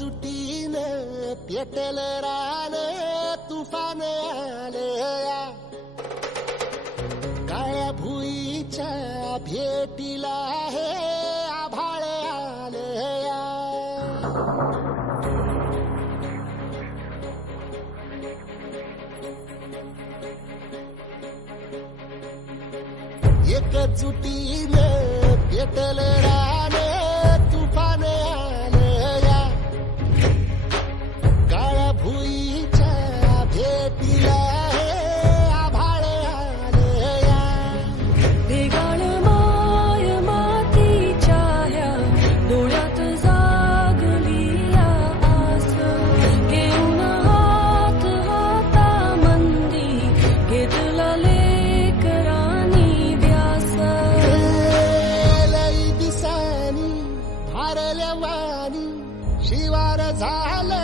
एकजुटीनं पेटलं रान तुफान आलया काळ्या भुईच्या भेटीला हे आभाळ आलया एकजुटीनं पेटलं रान तुफान आलया काळ्या भुईच्या भेटीला हे आभाळ आलया वेगाळ माय मातीच्या ह्या डोळ्यात जागली या आस घेऊन हात हातामंदी घेतला लेकरांनी ध्यास लई दिसानी भारल्या वाणी शिवार झालया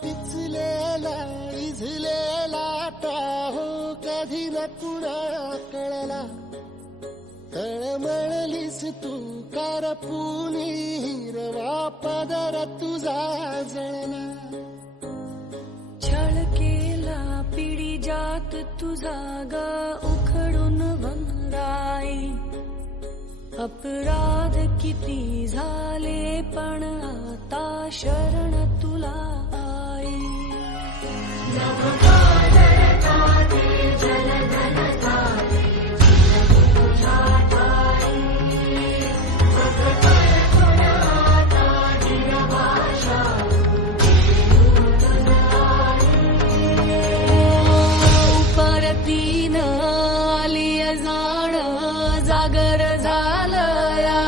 पिचलेला इझलेला टाहो कधी न कुणा कळला तळमळलीस तू कारपुनी हिरवा पदर तुझा जळला छळ केला पिढी जात तुझा ग उखडून वंगराई अपराध किती झाले पण आता शरण तुला आई परतीन आली जाण जागर झालया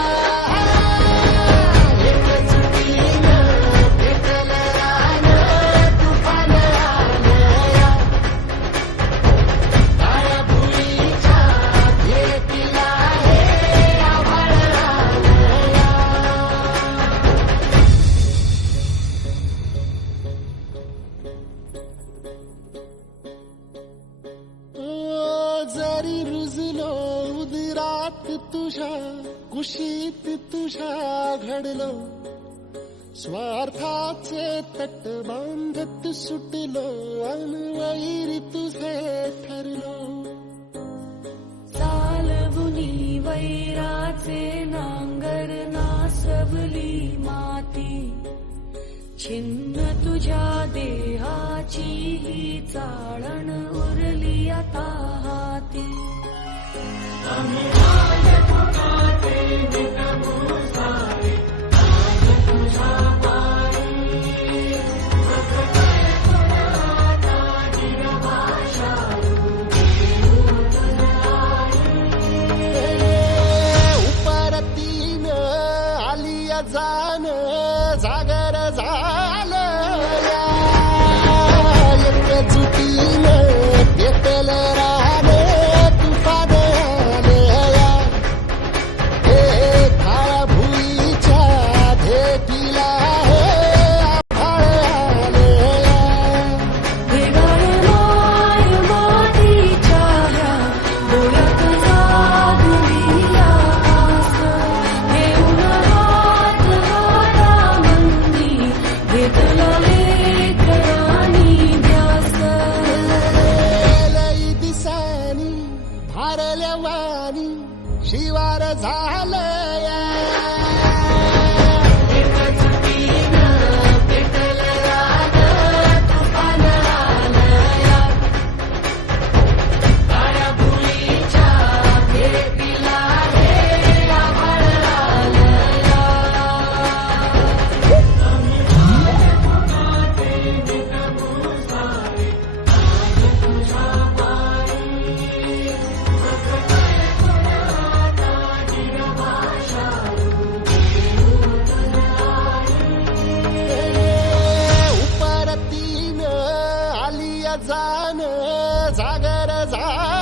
जरी रुजलो उदरात तुझ्या कुशीत तुझ्या घडलो स्वार्थाचे तट बांधत सुटलो अनवैरी तुझे ठरलो चालवुनी वैराचे नांगर नासवली माती छिन्न तुझ्या देहाची ही चाळण उरली आता हाती उपरतीन आलिया जाण जागर झालया एकजुटीनं पेटलं रान तुफान आलया हे काळ्या भुई जाण जागर झालं